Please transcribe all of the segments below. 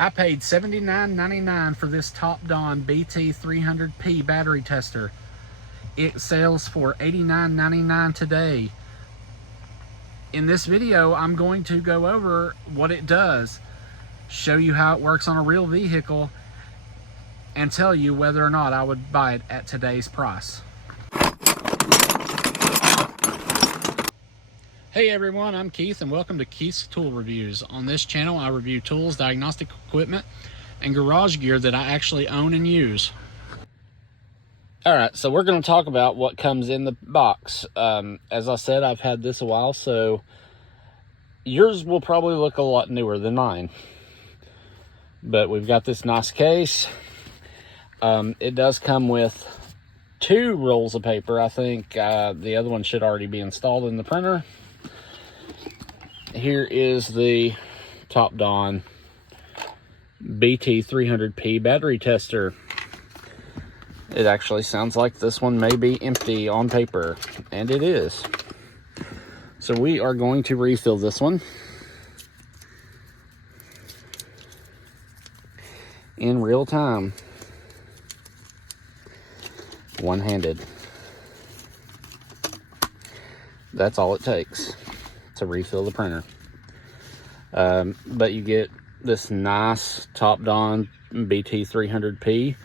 I paid $79.99 for this TOPDON BT300P battery tester. It sells for $89.99 today. In this video, I'm going to go over what it does, show you how it works on a real vehicle, and tell you whether or not I would buy it at today's price. Hey everyone, I'm Keith and welcome to Keith's Tool Reviews. On this channel, I review tools, diagnostic equipment, and garage gear that I actually own and use. Alright, so we're going to talk about what comes in the box. As I said, I've had this a while, so yours will probably look a lot newer than mine. But we've got this nice case. It does come with 2 rolls of paper. I think the other one should already be installed in the printer. Here is the TOPDON BT300P battery tester. It actually sounds like this one may be empty on paper, and it is. So we are going to refill this one in real time, one-handed. That's all it takes to refill the printer. But you get this nice TOPDON BT300P.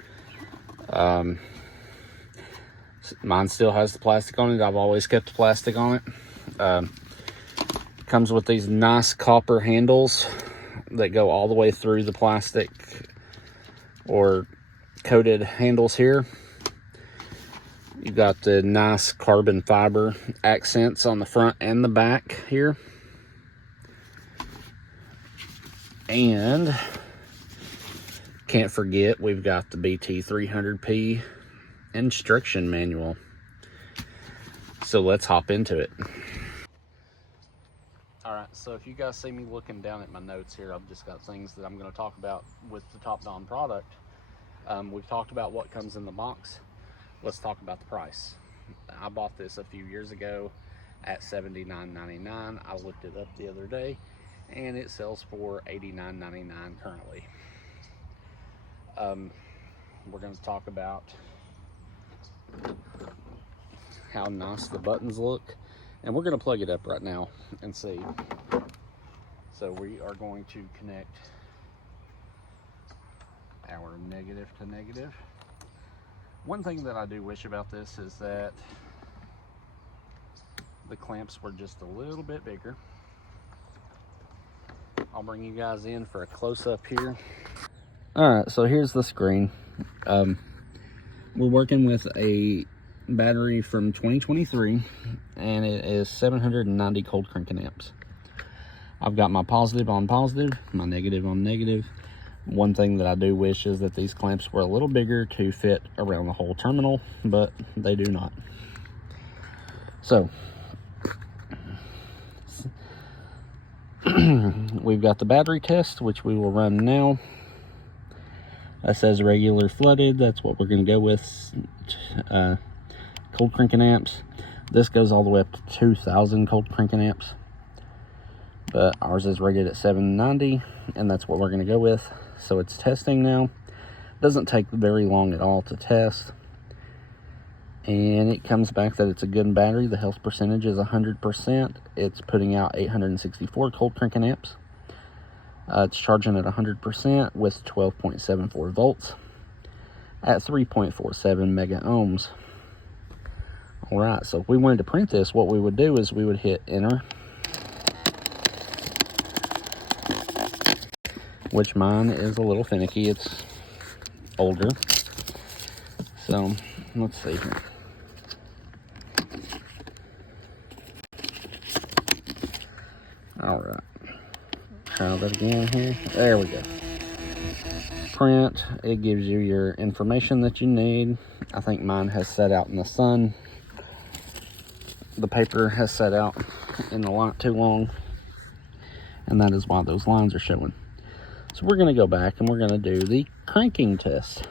Mine still has the plastic on it. I've always kept the plastic on it. Comes with these nice copper handles that go all the way through the plastic or coated handles here. You've got the nice carbon fiber accents on the front and the back here. And can't forget, we've got the BT300P instruction manual. So let's hop into it. Alright, so if you guys see me looking down at my notes here, I've just got things that I'm going to talk about with the TOPDON product. We've talked about what comes in the box. Let's talk about the price. I bought this a few years ago at $79.99. I looked it up the other day, and it sells for $89.99 currently. We're going to talk about how nice the buttons look, and we're going to plug it up right now and see. So we are going to connect our negative to negative. One thing that I do wish about this is that the clamps were just a little bit bigger. I'll bring you guys in for a close-up here. Alright, so here's the screen. We're working with a battery from 2023, and it is 790 cold cranking amps. I've got my positive on positive, my negative on negative. One thing that I do wish is that these clamps were a little bigger to fit around the whole terminal, but they do not. So, we've got the battery test, which we will run now. That says regular flooded. That's what we're going to go with. Cold cranking amps. This goes all the way up to 2,000 cold cranking amps. But ours is rated at 790, and that's what we're going to go with. So it's testing now. Doesn't take very long at all to test. And it comes back that it's a good battery. The health percentage is 100%. It's putting out 864 cold cranking amps. It's charging at 100% with 12.74 volts at 3.47 mega ohms. Alright, so if we wanted to print this, what we would do is we would hit enter, which mine is a little finicky. It's older. So let's see here. Alright. Try that again here. There we go. Print. It gives you your information that you need. I think mine has set out in the sun. The paper has set out in the light too long, and that is why those lines are showing. So we're going to go back and we're going to do the cranking test.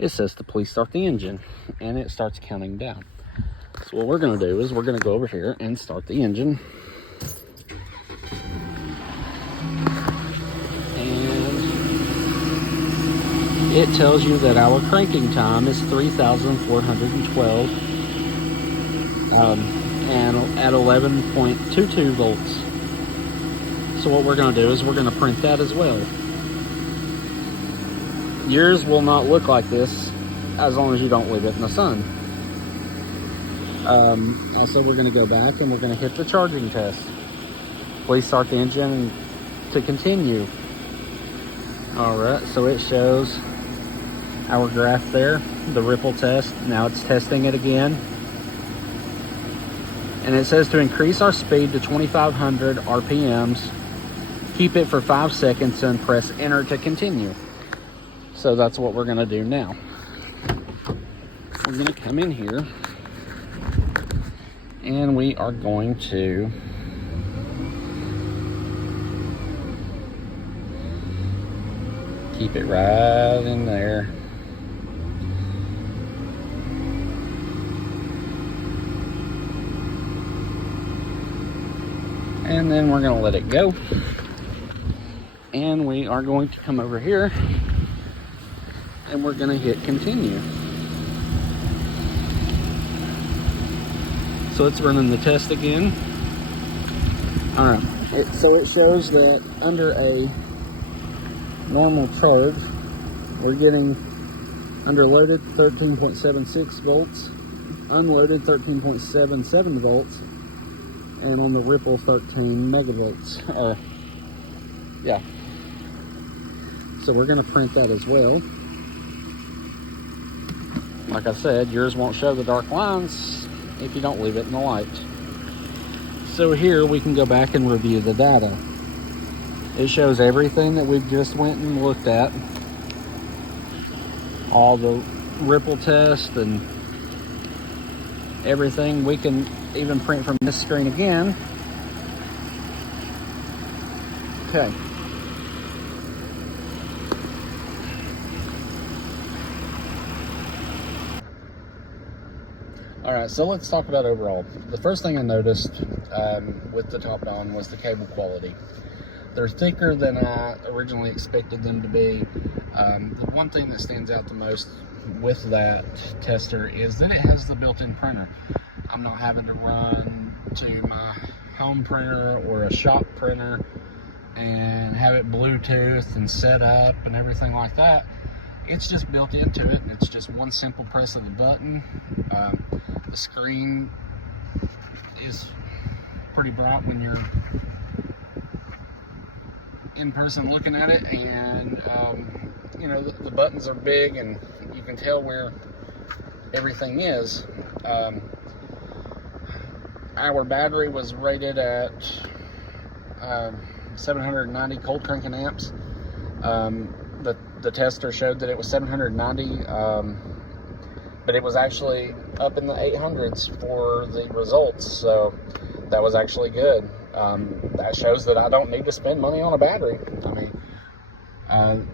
It says to please start the engine, and it starts counting down. So what we're going to do is we're going to go over here and start the engine. it tells you that our cranking time is 3,412 and at 11.22 volts. So what we're going to do is we're going to print that as well. Yours will not look like this as long as you don't leave it in the sun. Also, we're going to go back and we're going to hit the charging test. Please start the engine to continue. Alright, so it shows our graph there, the ripple test. Now it's testing it again. And it says to increase our speed to 2,500 RPMs, keep it for 5 seconds and press enter to continue. So that's what we're going to do now. We're going to come in here and we are going to keep it right in there. And then we're going to let it go. And we are going to come over here and we're going to hit continue. So it's running the test again. Alright, so it shows that under a normal charge, we're getting under loaded 13.76 volts, unloaded 13.77 volts, and on the ripple 13 megavolts. Yeah. So we're going to print that as well. Like I said, yours won't show the dark lines if you don't leave it in the light. So here we can go back and review the data. It shows everything that we've just went and looked at. All the ripple test and everything. We can even print from this screen again. Okay. Alright, so let's talk about overall. The first thing I noticed with the TOPDON was the cable quality. They're thicker than I originally expected them to be. The one thing that stands out the most with that tester is that it has the built-in printer. I'm not having to run to my home printer or a shop printer and have it Bluetooth and set up and everything like that. It's just built into it, and it's just one simple press of the button. The screen is pretty bright when you're in person looking at it, and you know, the buttons are big and you can tell where everything is. Our battery was rated at 790 cold cranking amps. The tester showed that it was 790, but it was actually up in the 800s for the results, so that was actually good. That shows that I don't need to spend money on a battery. I mean,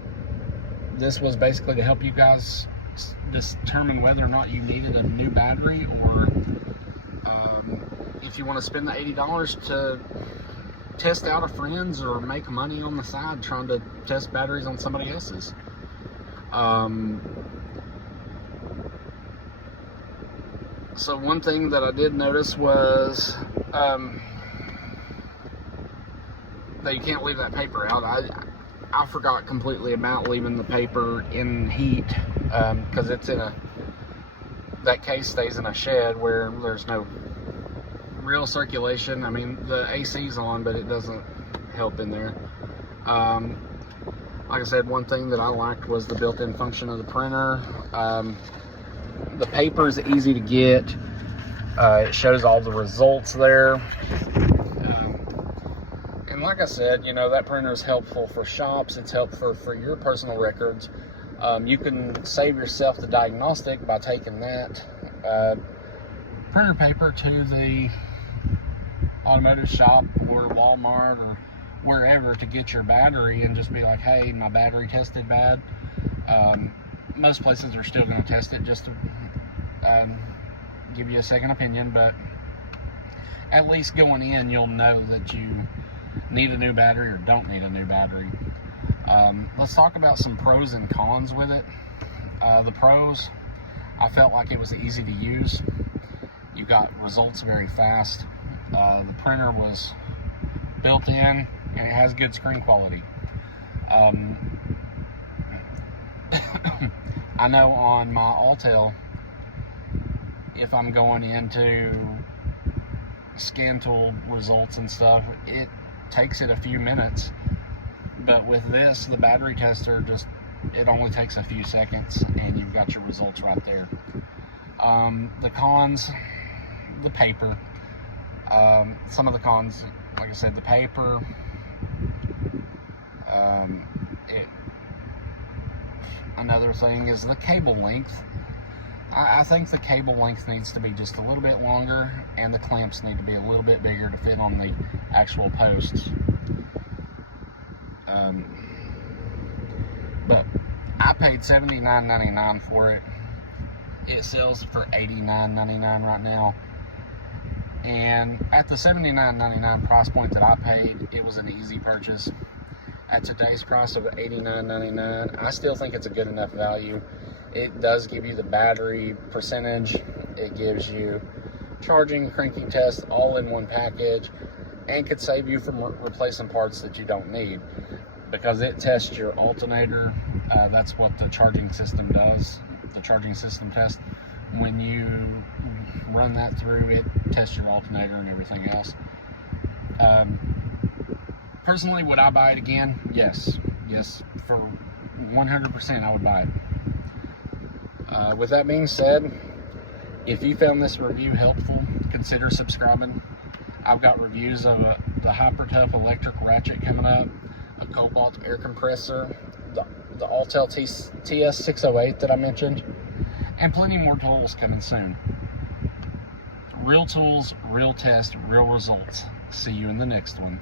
this was basically to help you guys determine whether or not you needed a new battery, or if you want to spend the $80 to test out a friend's or make money on the side trying to test batteries on somebody else's. So one thing that I did notice was that you can't leave that paper out. I forgot completely about leaving the paper in heat, because it's in that case stays in a shed where there's no real circulation. I mean, the AC's on, but it doesn't help in there. Like I said, one thing that I liked was the built-in function of the printer. The paper is easy to get. It shows all the results there. And like I said, you know, that printer is helpful for shops. It's helpful for your personal records. You can save yourself the diagnostic by taking that printer paper to the automotive shop or Walmart or wherever to get your battery and just be like, hey, my battery tested bad. Most places are still going to test it just to give you a second opinion, but at least going in, you'll know that you need a new battery or don't need a new battery. Let's talk about some pros and cons with it. The pros, I felt like it was easy to use. You got results very fast. The printer was built in and it has good screen quality. I know on my Autel, if I'm going into scan tool results and stuff, it takes it a few minutes, but with this, the battery tester, it only takes a few seconds and you've got your results right there. The cons, the paper. Some of the cons, like I said, the paper, another thing is the cable length. I think the cable length needs to be just a little bit longer, and the clamps need to be a little bit bigger to fit on the actual posts. But I paid $79.99 for it. It sells for $89.99 right now. And at the $79.99 price point that I paid, it was an easy purchase. At today's price of $89.99, I still think it's a good enough value. It does give you the battery percentage, it gives you charging, cranking test, all in one package, and could save you from replacing parts that you don't need, because it tests your alternator. That's what the charging system does, the charging system test. When you run that through, it tests your alternator and everything else. Personally, would I buy it again? Yes, for 100% I would buy it. With that being said, if you found this review helpful, consider subscribing. I've got reviews of the Hyper Tough electric ratchet coming up, a Cobalt air compressor, the Autel TS608 that I mentioned, and plenty more tools coming soon. Real tools, real tests, real results. See you in the next one.